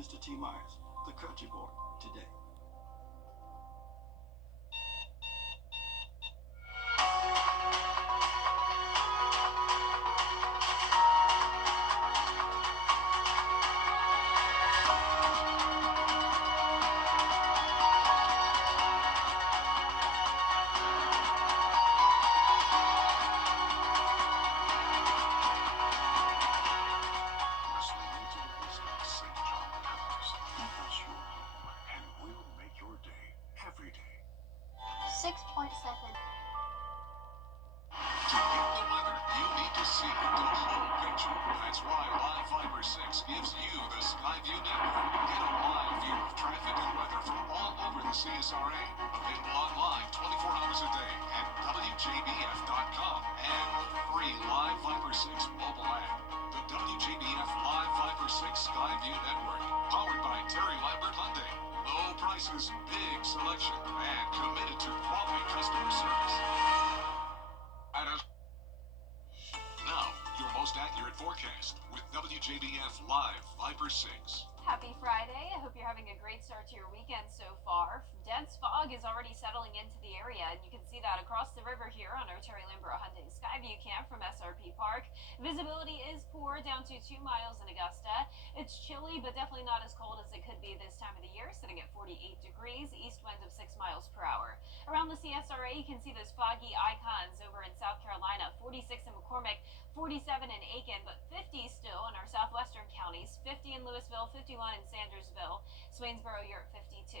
Mr. T. Myers, the country boy, today. And we'll make your day every day. 6.7. To get the weather you need to see the whole picture. That's why Live Fiber 6 gives you the Skyview network. Get a live view of traffic and weather from all over the CSRA. Available online 24 hours a day at WJBF.com and the free Live Fiber 6 mobile app. The WJBF Live Fiber 6 Skyview network, powered by Terry Lambert Hyundai. Low prices, big selection, and committed to quality customer service. Now, your most accurate forecast with WJBF Live Fiber 6. Happy Friday. I hope you're having a great start to your weekend so far. Dense fog is already settling into the area, and you can see that across the river here on our Terry Lambert Hyundai Skyview Cam from SRP Park. Visibility is poor, down to 2 miles in Augusta. It's chilly, but definitely not as cold as it could be this time of the year, sitting at 48 degrees, east wind of 6 miles per hour. Around the CSRA, you can see those foggy icons over in South Carolina, 46 in McCormick, 47 in Aiken, but 50 still in our southwestern counties, 50 in Louisville, 51 in Sandersville, Swainsboro, you're at 52.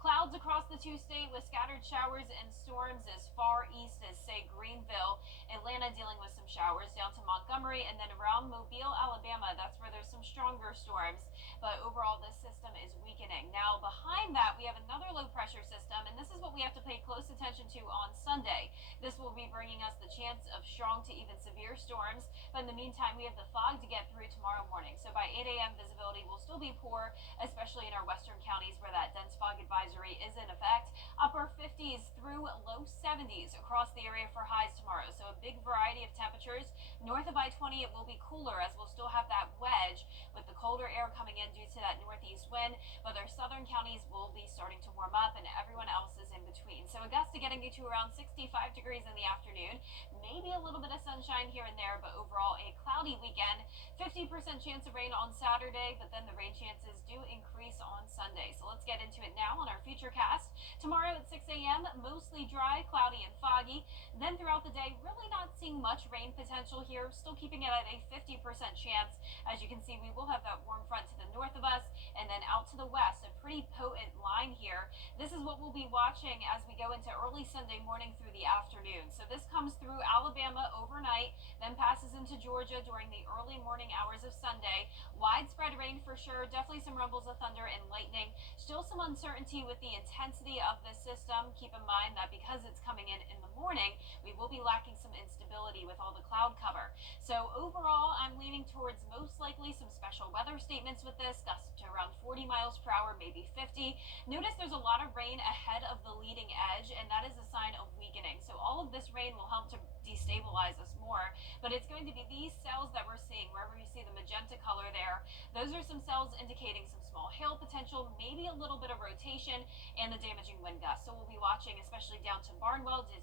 Clouds across the two-state with scattered showers and storms as far east as, say, Greenville. Atlanta dealing with some showers down to Montgomery, and then around Mobile, Alabama, that's where there's some stronger storms. But overall, this system is weakening. Now, behind that, we have another low-pressure system, and this is what we have to pay close attention to on Sunday. This will be bringing us the chance of strong to even severe storms, but in the meantime, we have the fog to get through tomorrow morning. So by 8 a.m., visibility will still be poor, especially in our western counties where that dense fog advisory is in effect. Upper 50s through low 70s across the area for highs tomorrow. So a big variety of temperatures. North of I-20, it will be cooler as we'll still have that wedge with the colder air coming in due to that northeast wind, but our southern counties will be starting to warm up and everyone else is in between. So Augusta getting you to around 65 degrees in the afternoon, maybe a little bit of sunshine here and there, but overall a cloudy weekend. 50% chance of rain on Saturday, but then the rain chances do increase on Sunday. So let's get into it now on our futurecast. Tomorrow at 6 a.m., mostly dry, cloudy, and foggy. Then throughout the day, really not seeing much rain potential here, still keeping it at a 50% chance. As you can see, we will have that warm front to the north of us, and then out to the west, a pretty potent line here. This is what we'll be watching as we go into early Sunday morning through the afternoon. So this comes through Alabama overnight, then passes into Georgia during the early morning hours of Sunday. Widespread rain for sure, definitely some rumbles of thunder and lightning. Still some uncertainty with the intensity of this system. Keep in mind that because it's coming in the morning, we will be lacking some instability with all the cloud cover. So overall, I'm leaning towards most likely some special weather statements with this, gusts to around 40 miles per hour, maybe 50. Notice there's a lot of rain ahead of the leading edge, and that is a sign of weakening. So all of this rain will help to destabilize us more, but it's going to be these cells that we're seeing, wherever you see the magenta color there, those are some cells indicating some small hail potential, maybe a little bit of rotation, and the damaging wind gusts. So we'll be watching, especially down to Barnwell, to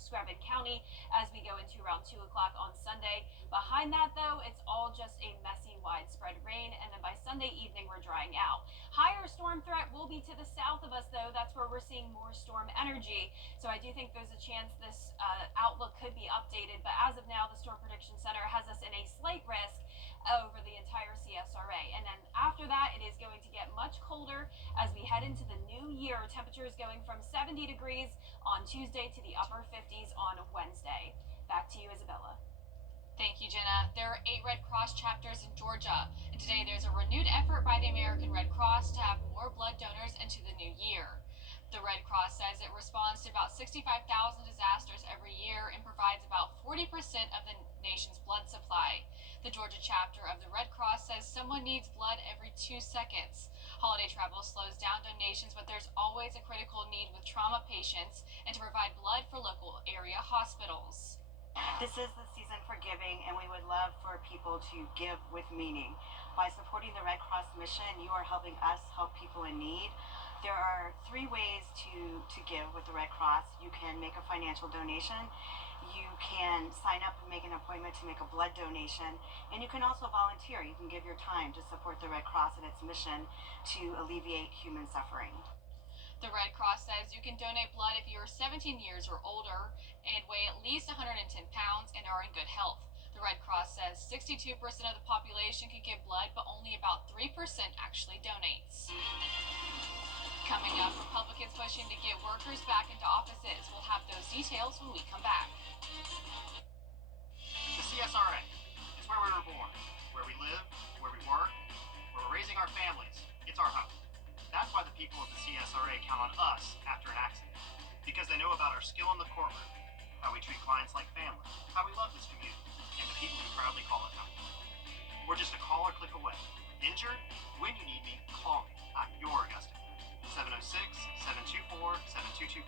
Screven County, as we go into around 2 o'clock on Sunday. Behind that, though, it's all just a messy, widespread rain, and then by Sunday evening, we're drying out. Higher storm threat will be to the south of us, though. That's where we're seeing more storm energy. So I do think there's a chance this outlook could be updated, but as of now, the Storm Prediction Center has us in a slight risk over the entire CSRA. And then after that, it is going to get much colder as we head into the new year. Temperatures going from 70 degrees on Tuesday to the upper 50s on Wednesday. Back to you, Isabella. Thank you, Jenna. There are 8 Red Cross chapters in Georgia, and today there's a renewed effort by the American Red Cross to have more blood donors into the new year. The Red Cross says it responds to about 65,000 disasters every year and provides about 40% of the nation's blood supply. The Georgia chapter of the Red Cross says someone needs blood every 2 seconds. Holiday travel slows down donations, but there's always a critical need with trauma patients and to provide blood for local area hospitals. This is the season for giving, and we would love for people to give with meaning. By supporting the Red Cross mission, you are helping us help people in need. There are 3 ways to give with the Red Cross. You can make a financial donation, you can sign up and make an appointment to make a blood donation, and you can also volunteer. You can give your time to support the Red Cross and its mission to alleviate human suffering. The Red Cross says you can donate blood if you're 17 years or older and weigh at least 110 pounds and are in good health. The Red Cross says 62% of the population can give blood, but only about 3% actually donates. Coming up, Republicans pushing to get workers back into offices. We'll have those details when we come back. The CSRA is where we were born, where we live, where we work, where we're raising our families. It's our home. That's why the people of the CSRA count on us after an accident, because they know about our skill in the courtroom, how we treat clients like family, how we love this community, and the people who proudly call it home. We're just a call or click away. Injured? When you need me, call me. I'm your Augusta. 706-724-7224.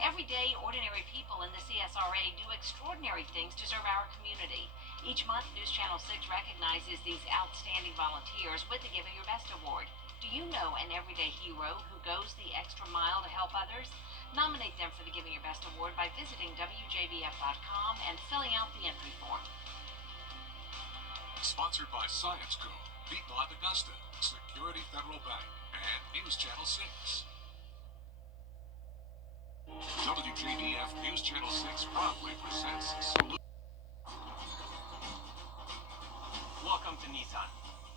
Every day, ordinary people in the CSRA do extraordinary things to serve our community. Each month, News Channel 6 recognizes these outstanding volunteers with the Giving Your Best Award. Do you know an everyday hero who goes the extra mile to help others? Nominate them for the Giving Your Best Award by visiting WJBF.com and filling out the entry form. Sponsored by Science Co., Beat Live Augusta, Security Federal Bank, and News Channel 6. WJBF News Channel 6 proudly presents Welcome to Nissan.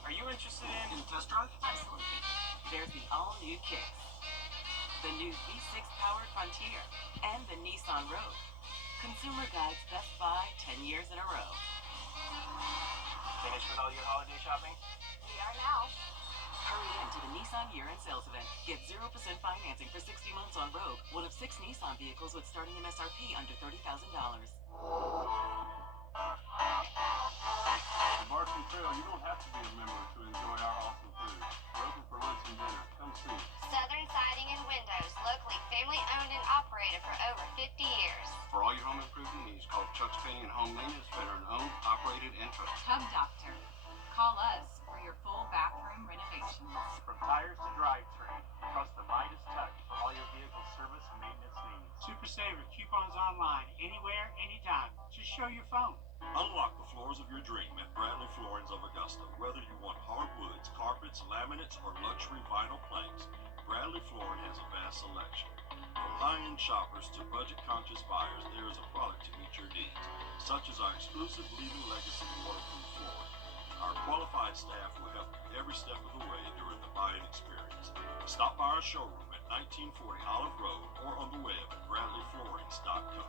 Are you interested in a test drive? Absolutely. There's the all-new Kicks, the new V6 powered Frontier, and the Nissan Rogue. Consumer Guide's Best Buy 10 years in a row. Finished with all your holiday shopping? We are now. Hurry in to the Nissan year-end sales event. Get 0% financing for 60 months on Rogue, one of 6 Nissan vehicles with starting MSRP under $30,000. The Barton Trail, you don't have to be a member to enjoy our awesome food. We're open for lunch and dinner. Come see. Southern Siding and Windows, locally family owned and operated for over 50 years. For all your home improvement needs, call Chuck's Painting and Home Maintenance, veteran owned, operated, and trusted. Tub Doctor. Call us for your full bathroom renovations. From tires to drivetrain, trust the Midas Touch for all your vehicle service and maintenance needs. Super Saver coupons online, anywhere, anytime. Just show your phone. Unlock the floors of your dream at Bradley Floorings of Augusta. Whether you want hardwoods, carpets, laminates, or luxury vinyl planks, Bradley Flooring has a vast selection. From high-end shoppers to budget-conscious buyers, there is a product to meet your needs, such as our exclusive Leaving Legacy waterproof flooring. Our qualified staff will help you every step of the way during the buying experience. Stop by our showroom at 1940 Olive Road or on the web at bradleyfloorings.com.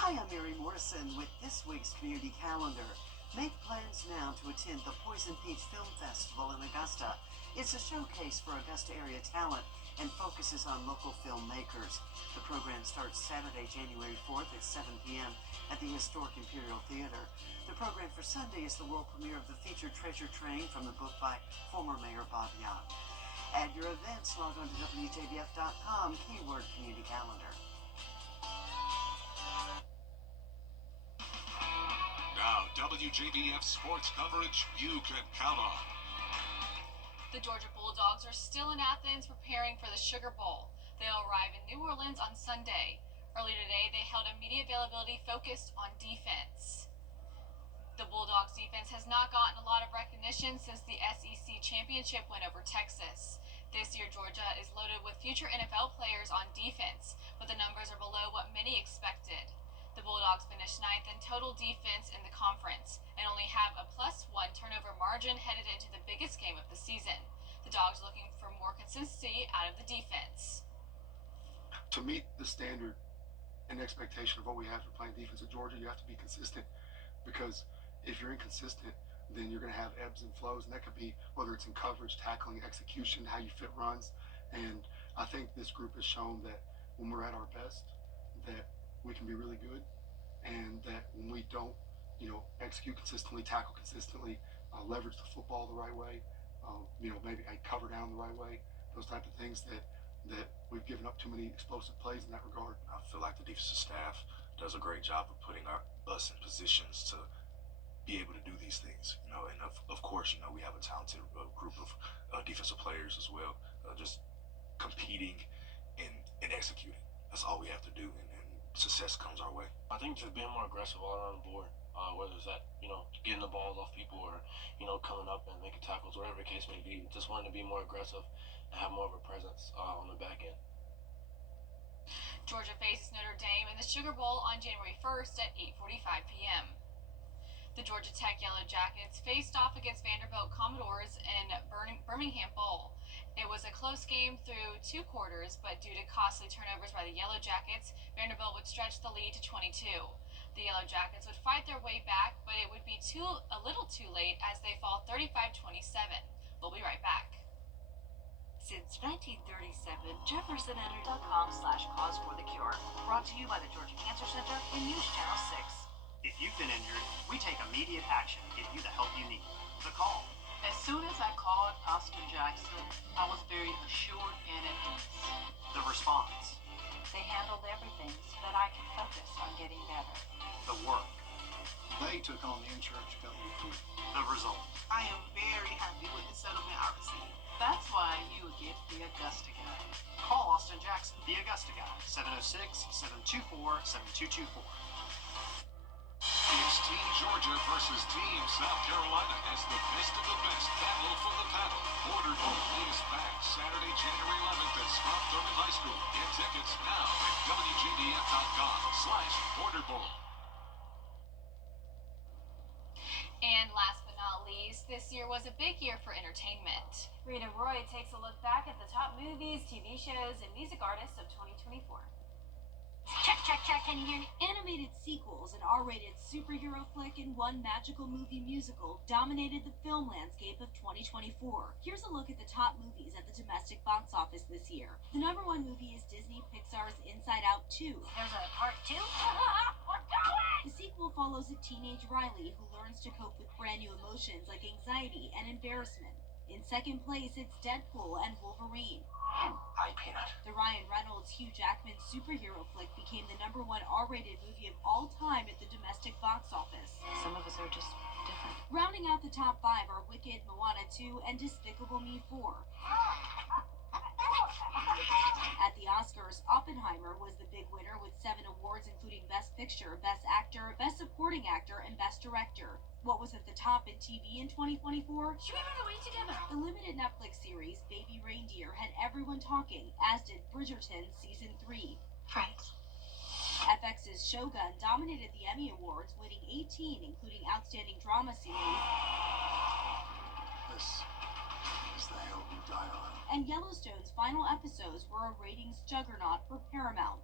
Hi, I'm Mary Morrison with this week's community calendar. Make plans now to attend the Poison Peach Film Festival in Augusta. It's a showcase for Augusta area talent and focuses on local filmmakers. The program starts Saturday, January 4th at 7 p.m. at the Historic Imperial Theater. The program for Sunday is the world premiere of the featured Treasure Train from the book by former Mayor Bob Young. Add your events, log on to WJBF.com, keyword community calendar. Now, WJBF sports coverage you can count on. The Georgia Bulldogs are still in Athens preparing for the Sugar Bowl. They'll arrive in New Orleans on Sunday. Earlier today, they held a media availability focused on defense. The Bulldogs defense has not gotten a lot of recognition since the SEC championship win over Texas. This year, Georgia is loaded with future NFL players on defense, but the numbers are below what many expected. The Bulldogs finished 9th in total defense in the conference and only have a +1 turnover margin headed into the biggest game of the season. The Dogs are looking for more consistency out of the defense. To meet the standard and expectation of what we have for playing defense at Georgia, you have to be consistent, because if you're inconsistent, then you're going to have ebbs and flows, and that could be whether it's in coverage, tackling, execution, how you fit runs. And I think this group has shown that when we're at our best, that we can be really good, and that when we don't, execute consistently, tackle consistently, leverage the football the right way, maybe I cover down the right way, those type of things, that that we've given up too many explosive plays in that regard. I feel like the defensive staff does a great job of putting us in positions to be able to do these things, and of course, we have a talented group of defensive players as well, just competing and executing. That's all we have to do, and success comes our way. I think just being more aggressive all around the board, whether it's that, getting the balls off people or, coming up and making tackles, whatever the case may be. Just wanting to be more aggressive and have more of a presence on the back end. Georgia faces Notre Dame in the Sugar Bowl on January 1st at 8:45 p.m. The Georgia Tech Yellow Jackets faced off against Vanderbilt Commodores in Birmingham Bowl. It was a close game through 2 quarters, but due to costly turnovers by the Yellow Jackets, Vanderbilt would stretch the lead to 22. The Yellow Jackets would fight their way back, but it would be a little too late as they fall 35-27. We'll be right back. Since 1937, JeffersonEnergy.com/cause4the cure. Brought to you by the Georgia Cancer Center and News Channel 6. If you've been injured, we take immediate action to get you the help you need. The call. As soon as I called Austin Jackson, I was very assured and at peace. The response. They handled everything so that I could focus on getting better. The work. They took on the insurance company fee. The result. I am very happy with the settlement I received. That's why you would get the Augusta guy. Call Austin Jackson, the Augusta guy, 706-724-7224. It's Team Georgia versus Team South Carolina as the best of the best battle for the paddle. Border Bowl is back Saturday, January 11th at Scott Thurman High School. Get tickets now at WJBF.com/Border Bowl. And last but not least, this year was a big year for entertainment. Rita Roy takes a look back at the top movies, TV shows, and music artists of 2024. Check, check, check, can you hear me? Animated sequels, an R-rated superhero flick, and one magical movie musical dominated the film landscape of 2024. Here's a look at the top movies at the domestic box office this year. The #1 movie is Disney Pixar's Inside Out 2. There's a part 2? We're going! The sequel follows a teenage Riley who learns to cope with brand new emotions like anxiety and embarrassment. In second place, it's Deadpool and Wolverine. Hi, Peanut. The Ryan Reynolds, Hugh Jackman superhero flick became the #1 R-rated movie of all time at the domestic box office. Some of us are just different. Rounding out the top 5 are Wicked, Moana 2, and Despicable Me 4. At the Oscars, Oppenheimer was the big winner with 7 awards including Best Picture, Best Actor, Best Supporting Actor, and Best Director. What was at the top in TV in 2024? Should we run away together? The limited Netflix series Baby Reindeer had everyone talking, as did Bridgerton Season 3. Friends. FX's Shogun dominated the Emmy Awards, winning 18, including Outstanding Drama Series. This is the hill we die on. And Yellowstone's final episodes were a ratings juggernaut for Paramount.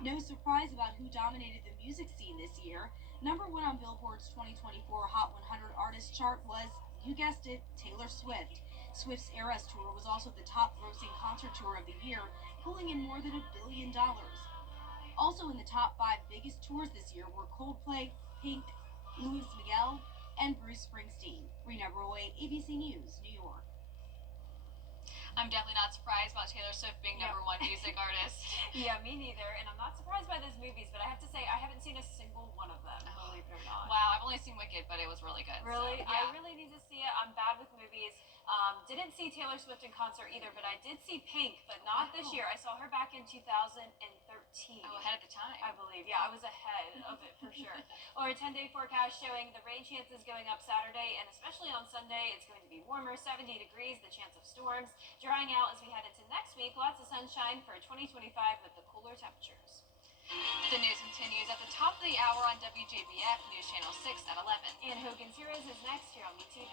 No surprise about who dominated the music scene this year. #1 on Billboard's 2024 Hot 100 Artist chart was, you guessed it, Taylor Swift. Swift's Eras Tour was also the top-grossing concert tour of the year, pulling in more than $1 billion. Also in the top 5 biggest tours this year were Coldplay, Pink, Luis Miguel, and Bruce Springsteen. Rena Roy, ABC News, New York. I'm definitely not surprised about Taylor Swift being #1 music artist. Yeah, me neither. And I'm not surprised by those movies, but I have to say I haven't seen a single one of them, believe it or not. Wow, I've only seen Wicked, but it was really good. Really? So, yeah. I really need to see it. I'm bad with movies. Didn't see Taylor Swift in concert either, but I did see Pink, but not this year. I saw her back in 2013. Oh, ahead of the time. I believe. Yeah, I was ahead of it for sure. Or a 10-day forecast showing the rain chances going up Saturday, and especially on Sunday, it's going to be warmer, 70 degrees, the chance of storms, drying out as we head into next week. Lots of sunshine for 2025 with the cooler temperatures. The news continues at the top of the hour on WJBF News Channel 6 at 11. And Hogan's Heroes is next here on MeTV.